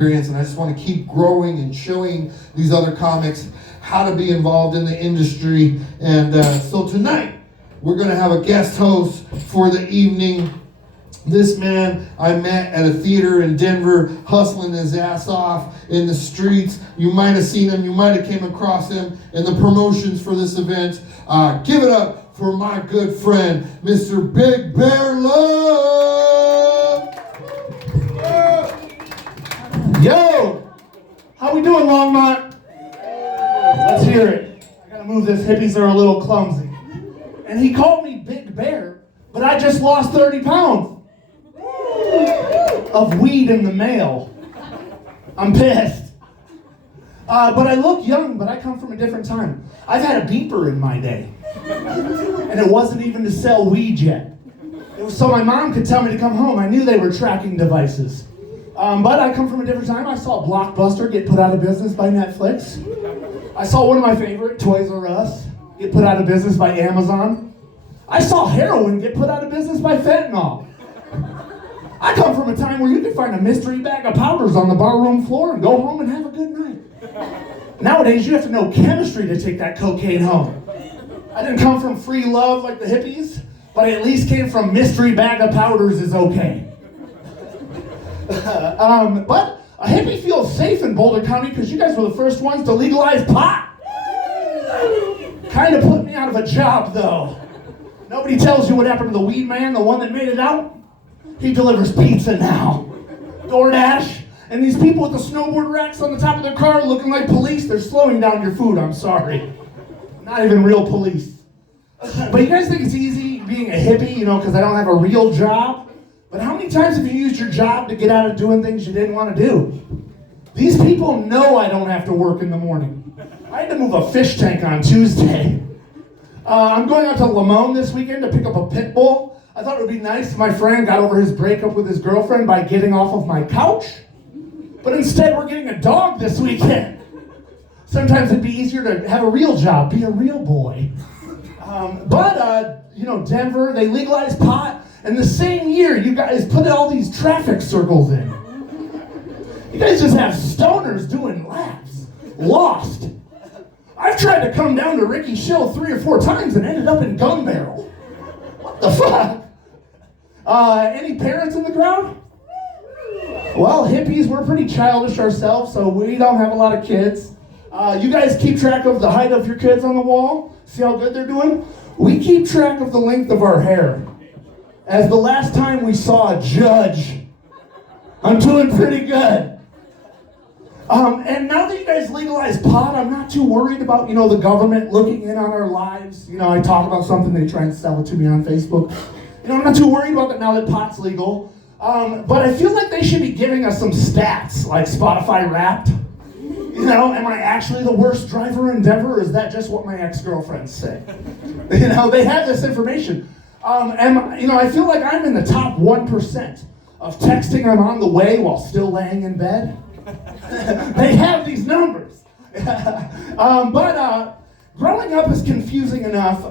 And I just want to keep growing and showing these other comics how to be involved in the industry. And so tonight we're going to have a guest host for the evening. This man I met at a theater in Denver, hustling his ass off in the streets. You might have seen him, you might have came across him in the promotions for this event. Give it up for my good friend, Mr. Big Bear Love. Yo! How we doing, Longmont? Let's hear it. I gotta move this. Hippies are a little clumsy. And he called me Big Bear, but I just lost 30 pounds of weed in the mail. I'm pissed. But I look young, but I come from a different time. I've had a beeper in my day. And it wasn't even to sell weed yet. It was so my mom could tell me to come home. I knew they were tracking devices. But I come from a different time. I saw Blockbuster get put out of business by Netflix. I saw one of my favorite, Toys R Us, get put out of business by Amazon. I saw heroin get put out of business by fentanyl. I come from a time where you could find a mystery bag of powders on the barroom floor and go home and have a good night. Nowadays, you have to know chemistry to take that cocaine home. I didn't come from free love like the hippies, but I at least came from mystery bag of powders is okay. But a hippie feels safe in Boulder County because you guys were the first ones to legalize pot. Kind of put me out of a job, though. Nobody tells you what happened to the weed man, the one that made it out. He delivers pizza now. DoorDash. And these people with the snowboard racks on the top of their car looking like police, they're slowing down your food, I'm sorry. Not even real police. But you guys think it's easy being a hippie, because I don't have a real job? But how many times have you used your job to get out of doing things you didn't want to do? These people know I don't have to work in the morning. I had to move a fish tank on Tuesday. I'm going out to Longmont this weekend to pick up a pit bull. I thought it would be nice if my friend got over his breakup with his girlfriend by getting off of my couch. But instead, we're getting a dog this weekend. Sometimes it'd be easier to have a real job, be a real boy. Denver, they legalized pot. And the same year, you guys put all these traffic circles in. You guys just have stoners doing laps. Lost. I've tried to come down to Ricky's show 3 or 4 times and ended up in Gun Barrel. What the fuck? Any parents in the crowd? Well, hippies, we're pretty childish ourselves, so we don't have a lot of kids. You guys keep track of the height of your kids on the wall? See how good they're doing? We keep track of the length of our hair. As the last time we saw a judge. I'm doing pretty good. And now that you guys legalize pot, I'm not too worried about, the government looking in on our lives. I talk about something, they try and sell it to me on Facebook. I'm not too worried about that now that pot's legal. But I feel like they should be giving us some stats, like Spotify Wrapped. Am I actually the worst driver in Denver, or is that just what my ex-girlfriends say? They have this information. I feel like I'm in the top 1% of texting I'm on the way while still laying in bed. They have these numbers. But growing up is confusing enough.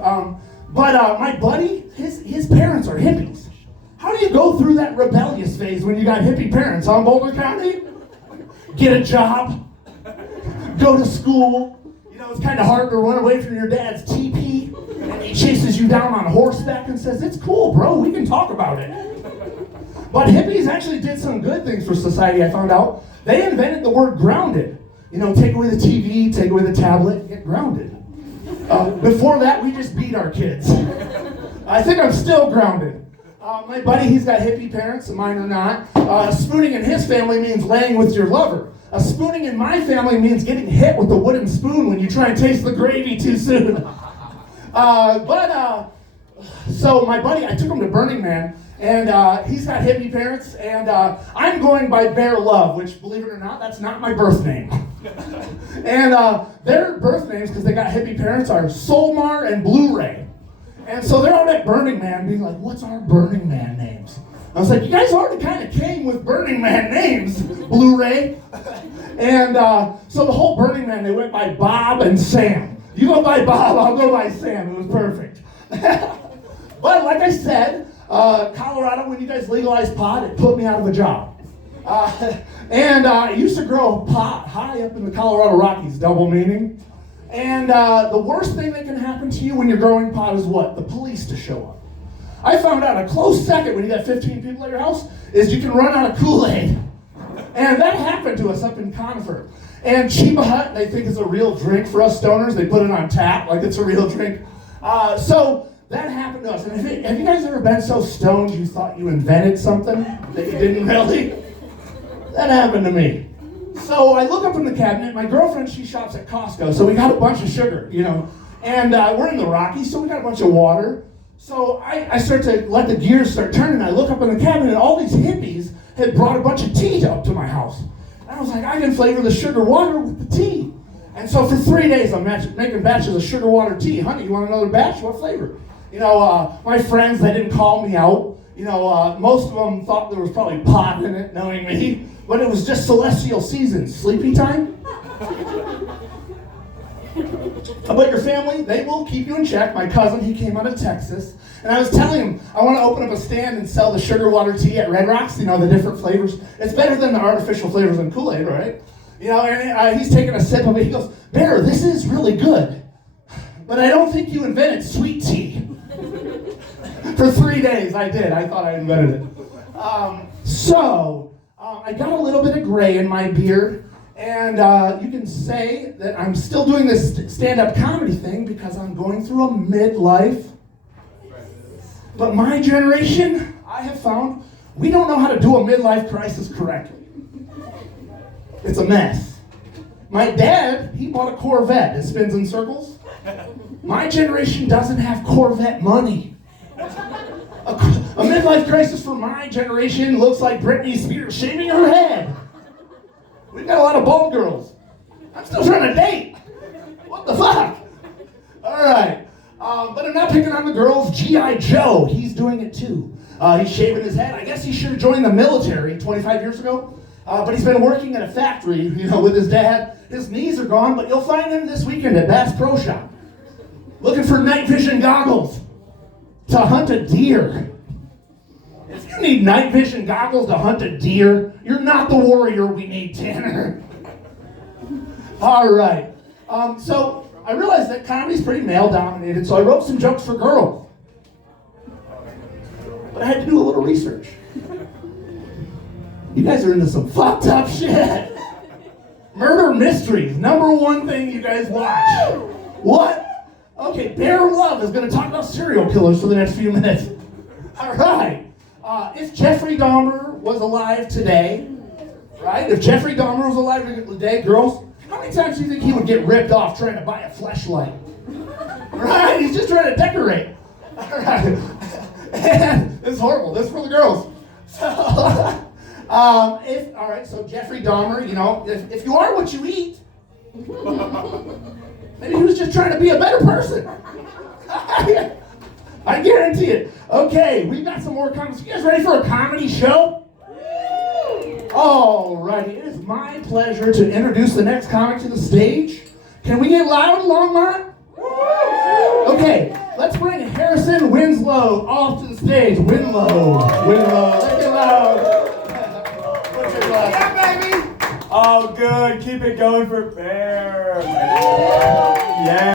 But my buddy, his parents are hippies. How do you go through that rebellious phase when you got hippie parents, Boulder County? Get a job, go to school. It's kind of hard to run away from your dad's TP, and he chases you down on horseback and says, "It's cool, bro, we can talk about it." But hippies actually did some good things for society, I found out. They invented the word grounded. Take away the TV, take away the tablet, get grounded. Before that, we just beat our kids. I think I'm still grounded. My buddy, he's got hippie parents, mine are not. Spooning in his family means laying with your lover. Spooning in my family means getting hit with a wooden spoon when you try and taste the gravy too soon. So my buddy, I took him to Burning Man, and he's got hippie parents, and I'm going by Bear Love, which, believe it or not, that's not my birth name. And their birth names, because they got hippie parents, are Solmar and Blu-ray. And so they're out at Burning Man being like, "What's our Burning Man names?" I was like, "You guys already kind of came with Burning Man names, Blu-ray." And so the whole Burning Man, they went by Bob and Sam. You go by Bob, I'll go by Sam. It was perfect. But like I said, Colorado, when you guys legalized pot, it put me out of a job. And I used to grow pot high up in the Colorado Rockies, double meaning. And the worst thing that can happen to you when you're growing pot is what? The police to show up. I found out a close second when you got 15 people at your house is you can run out of Kool-Aid. And that happened to us up in Conifer. And Chiba Hut, they think it's a real drink for us stoners. They put it on tap like it's a real drink. So that happened to us. And have you guys ever been so stoned you thought you invented something that you didn't really? That happened to me. So I look up in the cabinet. My girlfriend, she shops at Costco. So we got a bunch of sugar, you know. And we're in the Rockies, so we got a bunch of water. So I start to let the gears start turning. I look up in the cabinet, and all these hippies had brought a bunch of tea up to my house. And I was like, I can flavor the sugar water with the tea. And so for 3 days, I'm making batches of sugar water tea. Honey, you want another batch? What flavor? You know, my friends, they didn't call me out. You know, most of them thought there was probably pot in it, knowing me. But it was just celestial seasons. Sleepy time? But your family, they will keep you in check. My cousin, he came out of Texas. And I was telling him, I want to open up a stand and sell the sugar water tea at Red Rocks, you know, the different flavors. It's better than the artificial flavors in Kool-Aid, right? You know, and he's taking a sip of it. He goes, Bear, this is really good. But I don't think you invented sweet tea. For 3 days, I did. I thought I invented it. So I got a little bit of gray in my beard. And you can say that I'm still doing this stand-up comedy thing because I'm going through a midlife. But my generation, I have found, we don't know how to do a midlife crisis correctly. It's a mess. My dad, he bought a Corvette that spins in circles. My generation doesn't have Corvette money. A midlife crisis for my generation looks like Britney Spears shaving her head. We've got a lot of bald girls. I'm still trying to date. What the fuck? All right. But I'm not picking on the girls. G.I. Joe, he's doing it too. He's shaving his head. I guess he should have joined the military 25 years ago. But he's been working at a factory, you know, with his dad. His knees are gone, but you'll find him this weekend at Bass Pro Shop. Looking for night vision goggles to hunt a deer. If you need night vision goggles to hunt a deer, you're not the warrior we need, Tanner. All right. So I realized that comedy's pretty male-dominated, so I wrote some jokes for girls. But I had to do a little research. You guys are into some fucked up shit. Murder mysteries, #1 thing you guys watch. What? Okay, Bear Love is going to talk about serial killers for the next few minutes. All right. If Jeffrey Dahmer was alive today, right? If Jeffrey Dahmer was alive today, girls, how many times do you think he would get ripped off trying to buy a fleshlight? Right? He's just trying to decorate. All right. And it's horrible. This is for the girls. So, all right, so Jeffrey Dahmer, you know, if you are what you eat, maybe he was just trying to be a better person. I guarantee it. Okay, we've got some more comments. You guys ready for a comedy show? All righty, it is my pleasure to introduce the next comic to the stage. Can we get loud, Longmont? Okay, let's bring Harrison Winslow off to the stage. Winslow, let's get loud. What's your glass? Yeah, baby! Oh, good. Keep it going for Bear. Yeah.